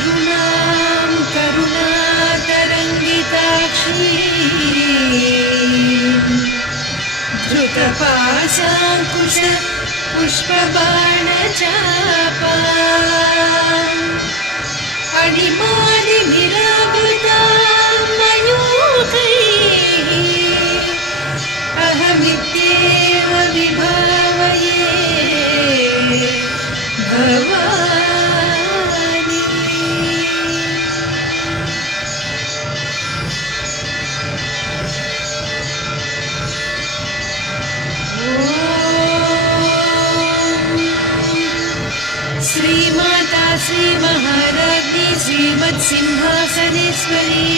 अरुणां करुणातरङ्गिताक्षीं धृतपाशाङ्कुश पुष्पबाणचापाम् अणिमालिभिरावृतां मयूखैः अहमित्येव विभावये भवानी। श्रीमाता श्रीमहाराज्ञी श्रीमत्सिंहासनेश्वरी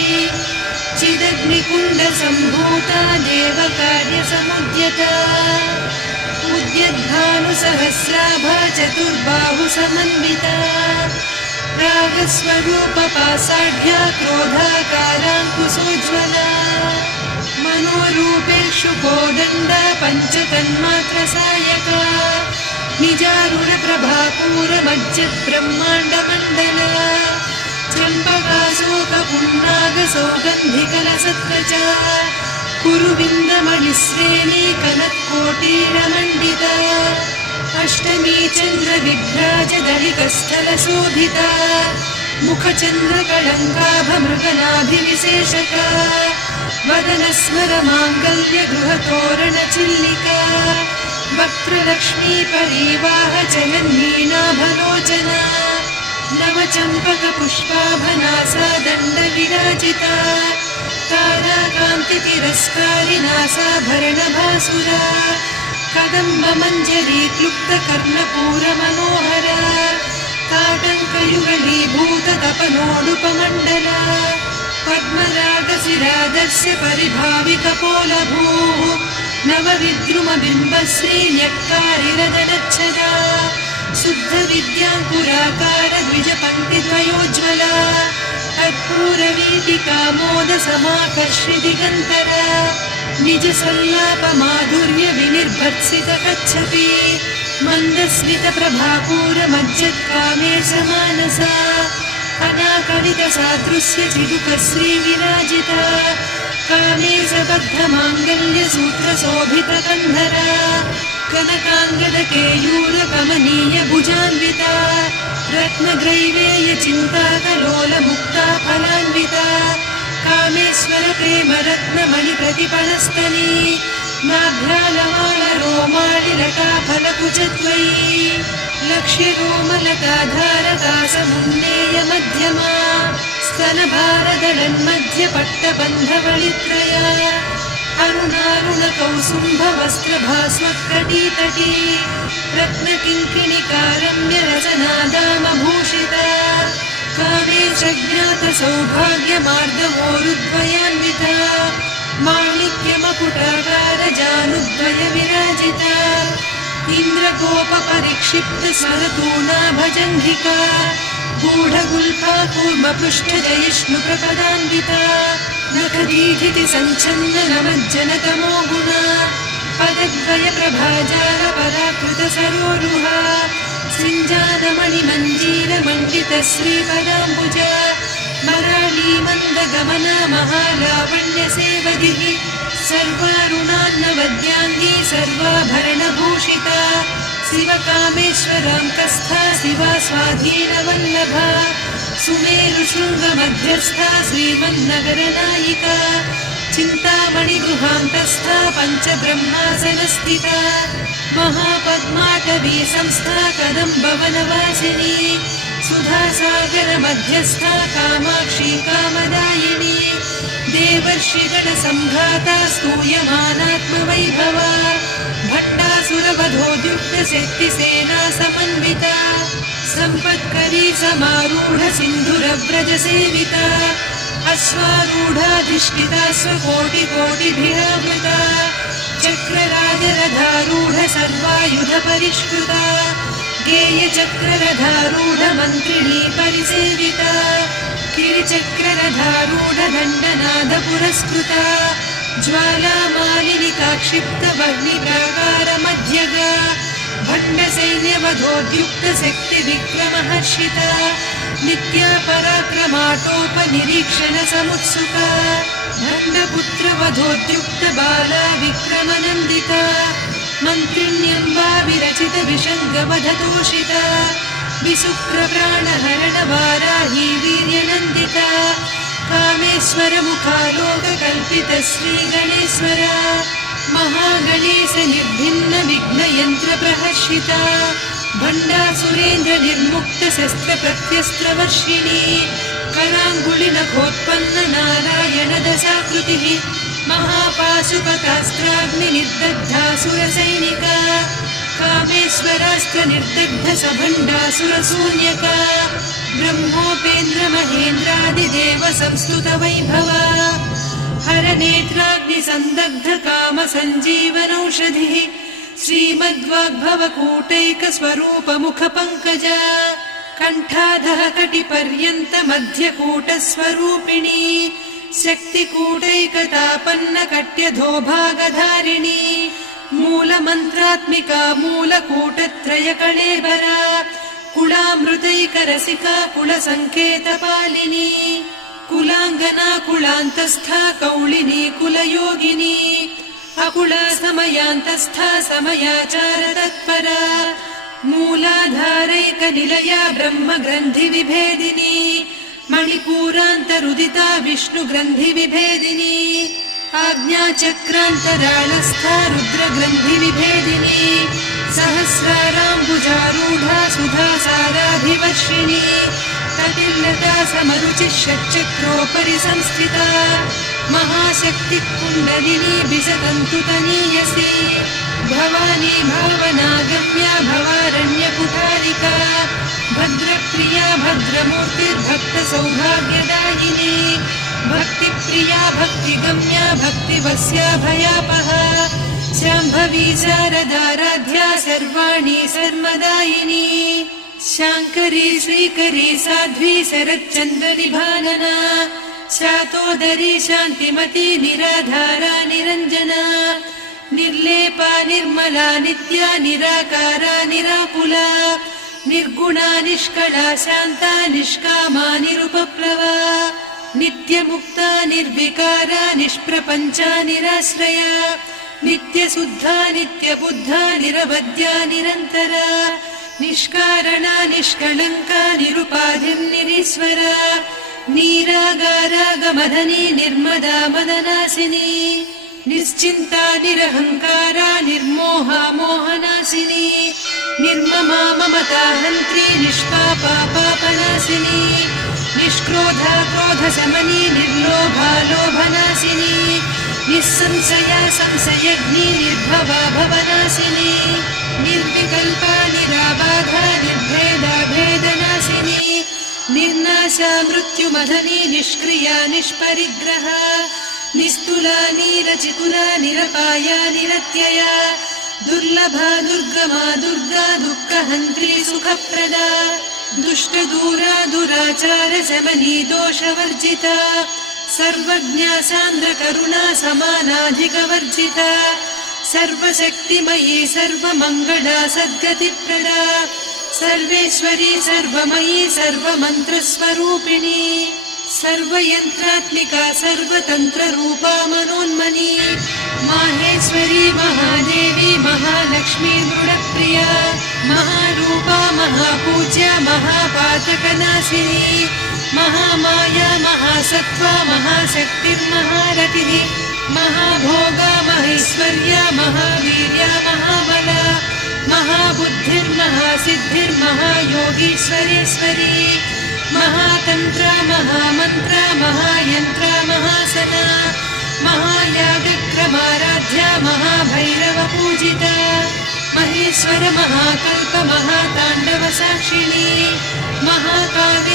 चिदग्निकुण्डसम्भूता देवकार्यसमुद्यता उद्यद्भानुसहस्राभा चतुर्बाहुसमन्विता रागस्वरूपपासाढ्या क्रोधाकाराङ्कुशोज्ज्वला मनोरूपेषु कोदण्डा पञ्चतन्मात्रसायका निजारुणप्रभापूरमज्जद्ब्रह्माण्डमण्डला चम्पकाशोकपुण्डागसौगन्धिकलसत्कचा कुरुविन्दमणिश्रेणी कनत्कोटीरमण्डिता अष्टमी चन्द्रविभ्राजदलिकस्थलशोभिता मुखचन्द्रकलङ्काभमृगनाभिविशेषका वदनस्मरमाङ्गल्यगृहतोरणचिल्लिका वक्त्रलक्ष्मी परिवाहचलन्मीनाभलोचना नवचम्पकपुष्पाभनासा दण्डविराजिता ताराकान्तितिरस्कारिनासाभरणभासुरा कदम्बमञ्जरीक्लुप्तकर्णपूरमनोहरा काटङ्कयुगलीभूततपनोडुपमण्डला पद्मरागशिरादर्श्य परिभाविकपोलभूः नवविद्रुमबिम्बश्रीन्यक्कारिरदनच्छदा शुद्धविद्याङ्कुराकार द्विजपङ्क्तिद्वयोज्ज्वला कर्पूरवीथिकामोदसमाकर्षिदिगन्तरा निजसल्लापमाधुर्यविनिर्भर्त्सितकच्छपि मन्दस्मितप्रभापूरमज्जत्कामेशमानसा अनाकलितसादृश्यचिदुकश्रीविराजिता कामेशबद्धमाङ्गल्यसूत्रशोभितकन्धरा कनकाङ्गदकेयूरकमनीयभुजान्विता रत्नग्रैवेयचिन्ताकलोलमुक्ता फलान्विता कामेश्वरप्रेमरत्नमणिप्रतिपलस्तनी नाभ्यालमालरोमालिलटाफलकुचद्वयी लक्ष्यरोमलताधारकासमुन्नेयमध्यमा स्तनभारदलन्मध्यपट्टबन्धवलित्रया अरुणारुणकौसुम्भवस्त्रभास्वत्कटीतटी रत्नकिङ्किणिकारम्यरचनादामभूषिता कामेशज्ञातसौभाग्यमार्दवोरुद्वयान्विता माणिक्यमकुटाकारजानुद्वयविराजिता इन्द्रगोपपरिक्षिप्तस्मरतूनाभजङ्घिका गूढगुल्फा कूर्मपृष्ठजयिष्णुप्रपदान्विता नखदीधितिसञ्छन्ननमज्जनतमो गुणा पदद्वयप्रभाजालपदाकृतसरोरुहा सिञ्जानमणिमञ्जीरमण्डितश्रीपदाम्बुजा मराळीमन्दगमना महालावण्यसेवधिः सर्वारुणान्नवद्याङ्गी सर्वाभरणभूषिता शिवकामेश्वराङ्कस्था शिवा स्वाधीनवल्लभा सुमेरुशृङ्गमध्यस्था श्रीमन्नगरनायिका चिन्तामणिगृहान्तस्था पञ्चब्रह्मासनस्थिता महापद्माटवी संस्था कदम्बवनवासिनी सुधासागरमध्यस्था कामाक्षी कामदायिनी देवर्षिगणसम्भ्राता स्तूयमानात्मवैभवा भट्टासुरवधोद्युक्तशक्तिसेना समन्विता सम्पत्करी समारूढ सिन्धुरव्रजसेविता अश्वारूढाधिष्ठिता स्वकोटिकोटिभिरावृता चक्रराजरथारूढ सर्वायुधपरिष्कृता गेयचक्ररथारूढमन्त्रिणी परिसेविता गिरिचक्ररथारूढदण्डनादपुरस्कृता ज्वालामालिनिकाक्षिप्तवह्निप्राकारमध्यगा भण्डसैन्यवधोद्युक्तशक्तिविक्रमहर्षिता नित्या पराक्रमाटोपनिरीक्षण समुत्सुका भण्डपुत्रवधोद्युक्त बाला विक्रमनन्दिता मन्त्रिण्यम्बा विरचित विषङ्गवधतोषिता विसुप्रप्राणहरणवाराही वीर्यनन्दिता कामेश्वर मुखालोककल्पित श्रीगणेश्वरा महागणेश निर्भिन्न विघ्नयन्त्र प्रहर्षिता भण्डासुरेन्द्र निर्मुक्त शस्त्र प्रत्यस्त्रवर्षिणी कराङ्गुलिनखोत्पन्न नारायण दशाकृतिः महापाशुपतास्त्राग्निर्दग्धासुरसैनिका कामेश्वरास्त्र निर्दग्ध सभण्डासुरशून्यका ब्रह्मोपेन्द्र महेन्द्रादिदेव संस्तुत वैभवा हरनेत्राग्निसन्दग्ध काम सञ्जीवनौषधिः श्रीमद्वाग्भवकूटैक स्वरूप मुख पंकजा कण्ठाधः कटिपर्यन्त मध्यकूट स्वरूपिणी शक्तिकूटैकतापन्न कट्यधोभागधारिणी मूलमन्त्रात्मिका मूलकूटत्रय कळेबरा कुलामृतैकरसिका कुलसङ्केतपालिनी कुलाङ्गना कुलान्तस्था कौलिनी कुलयोगिनी अकुला समयान्तस्था समयाचार तत्परा मूलाधारैकनिलया ब्रह्मग्रन्थि विभेदिनी मणिपूरान्तरुदिता विष्णुग्रन्थि विभेदिनी आज्ञाचक्रान्तरालस्था रुद्रग्रन्थि विभेदिनी सहस्राराम्बुजारूढा सुधासाराभिवर्षिणी तटिल्लता समरुचिः षट्चक्रोपरि संस्थिता महाशक्तिः कुण्डलिनी विसतन्तुतनीयसी भवानी भावनागम्या भवारण्यकुठारिका भद्रप्रिया भद्रमूर्तिर्भक्तसौभाग्यदायिनी भक्तिप्रिया भक्तिगम्या भक्तिवस्या भयापहा शाम्भवी शारदाराध्या सर्वाणि सर्वदायिनी शाङ्करी श्रीकरी साध्वी शरच्चन्द्रनिभानना शातोदरी शान्तिमती निराधारा निरञ्जना निर्लेपा निर्मला नित्या निराकारा निराकुला निर्गुणा निष्कला शान्ता निष्कामा निरुपप्लवा नित्यमुक्ता निर्विकारा निष्प्रपञ्चा निराश्रया नित्यशुद्धा नित्यबुद्धा निरवद्या निरन्तरा निष्कारणा निष्कलङ्का निरुपाधिर्निरीश्वरा नीरागारागमदनी निर्मदा मदनासिनी निश्चिन्ता निरहङ्कारा निर्मोहा मोहनासिनी निर्ममा ममता हन्त्री निष्पापा पापनासिनी निष्क्रोधा क्रोधशमनी निर्लोभा लोभनासिनी निस्संशया संशयग्नी निर्भवा भवनासिनी निर्विकल्पा निराबाधा निर्भेदा भेदनासिनी निर्नाशा मृत्युमदनी निष्क्रिया निष्परिग्रहा निस्तुला नीरचिकुला निरपाया निरत्यया दुर्लभा दुर्गमा दुर्गा दुःखहन्त्री सुखप्रदा दुष्टदूरा दुराचार शमनी दोषवर्जिता सर्वज्ञा सान्द्रकरुणा समानाधिकवर्जिता सर्वशक्तिमयी सर्वमङ्गला सद्गतिप्रदा सर्वेश्वरी सर्वमयी सर्वमन्त्रस्वरूपिणी सर्वयन्त्रात्मिका सर्वतन्त्ररूपा मनोन्मनी माहेश्वरी महादेवी महालक्ष्मी दृढप्रिया महारूपा महापूज्या महापातकनाशिनी महामाया महासत्त्वा महाशक्तिर्महारतिः महाभोगा महेश्वर्या महावीर्या महाबला महाबुद्धिर्महासिद्धिर्महायोगीश्वरेश्वरी महातन्त्रा महामन्त्रा महायन्त्रा महासना महायागक्रमाराध्या महाभैरवपूजिता महेश्वर महाकल्प महाताण्डवसाक्षिणी महाकाव्य